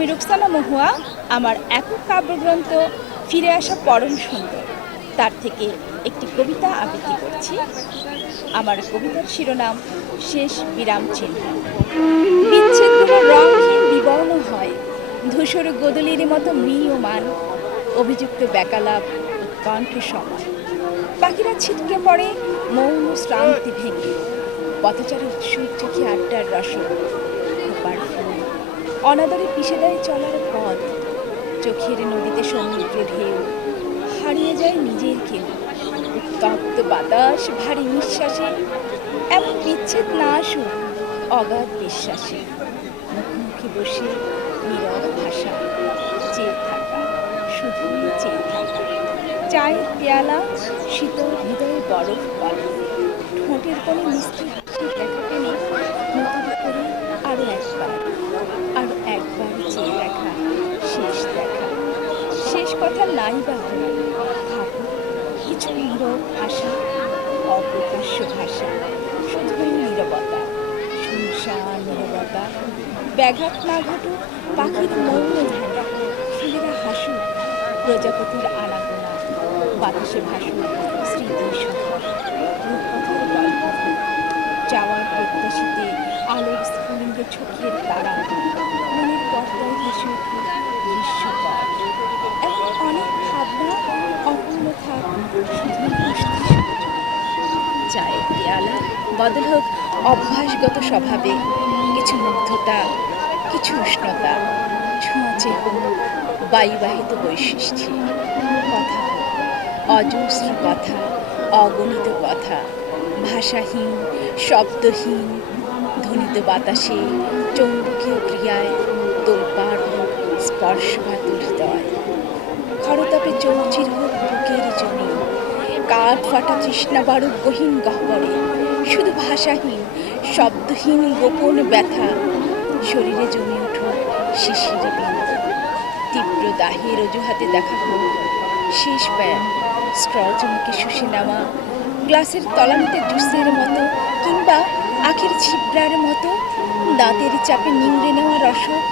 আমি রুকসানা মহুয়া। আমার একক কাব্যগ্রন্থ ফিরে আসা পরম সুন্দর তার থেকে একটি কবিতা আবৃত্তি করছি। আমার কবিতার শিরোনাম শেষ বিরাম চিহ্ন। বিচ্ছেদগুলো রঙহীন বিবর্ণ হয়, ধূসর গোদলির মতো ম্রিয়মান, অভিযুক্ত বেকালাপ উৎকণ্ঠে সময়। পাখিরা ছিটকে পড়ে মৌন শ্রান্তি ভেঙে, পথচারী উৎসুক চোখে আড্ডার রসদ, খোপার ফুল অনাদরে পিষে দেয় চলার পথ। চোখের নদীতে সমুদ্র ঢেউ, হারিয়ে যায় নিজের কেউ। উত্তপ্ত বাতাস ভারী নিঃশ্বাসে, এমন বিচ্ছেদ না আসুক অগাধ বিশ্বাসে। মুখোমুখি বসে নীরব ভাষা, চেয়ে থাকা, শুধুই চেয়ে থাকা। চায়ের পেয়ালা শীতল হৃদয়ে বরফ বলে, ঠোঁটের কোণে মিষ্টি হাসি দেখা পেলে নতুন করে আরো একবার চেয়ে দেখা, শেষ দেখা। শেষ কথা নাই বা থাকুক কিছু নীরব আশা, অপ্রকাশ্য ভাষা, শুধুই নীরবতা, শুনশান নীরবতা। ব্যাঘাত না ঘটুক পাখির মৌন ধ্যান, ফুলেরা হাসুক প্রজাপতির আনাগোনা, বাতাসে ভাসুক স্মৃতির সুখর, রূপকথার গল্প হোক। যাওয়ার প্রত্যাশীতে আলোর স্ফুলিঙ্গে চোখের তারা, মনের পর্দায় ভেসে উঠুক দৃশ্যপট। এমন অনেক ভাবনা অপূর্ণ থাক, শুধুই বসতে সুযোগ। চায়ের পেয়ালা বদল হোক অভ্যাসগত স্বভাবে, কিছু মুগ্ধতা, কিছু উষ্ণতা, ছোঁয়াচে হোক বায়ুবাহিত বৈশিষ্ট্যে। কথা হোক অজস্র কথা, অগণিত কথা, ভাষাহীন শব্দহীন, ধ্বনিত বাতাসে চৌম্বকীয় ক্রিয়ায় তোলপাড় হোক স্পর্শকাতর হৃদয়। খরতাপে চৌচির হোক বুকের জমি, কাঠ ফাটা তৃষ্ণা বারুক গহীন গহ্বরে। শুধু ভাষাহীন শব্দহীন গোপন ব্যথা, শরীরে জমে উঠুক শিশির বিন্দু। তীব্র দাহের অজুহাতে দেখা হোক শেষ প্যান, স্ট্র চমকে শুষে নেওয়া গ্লাসের তলানিতে জুসের মতো, কিংবা আখের ছিবড়ার মতো দাঁতের চাপে নিংড়ে নেওয়া রসদ।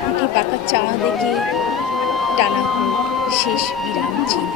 ঠোঁটে পাকা চা দেখে টানা হোক শেষ বিরাম চিহ্ন।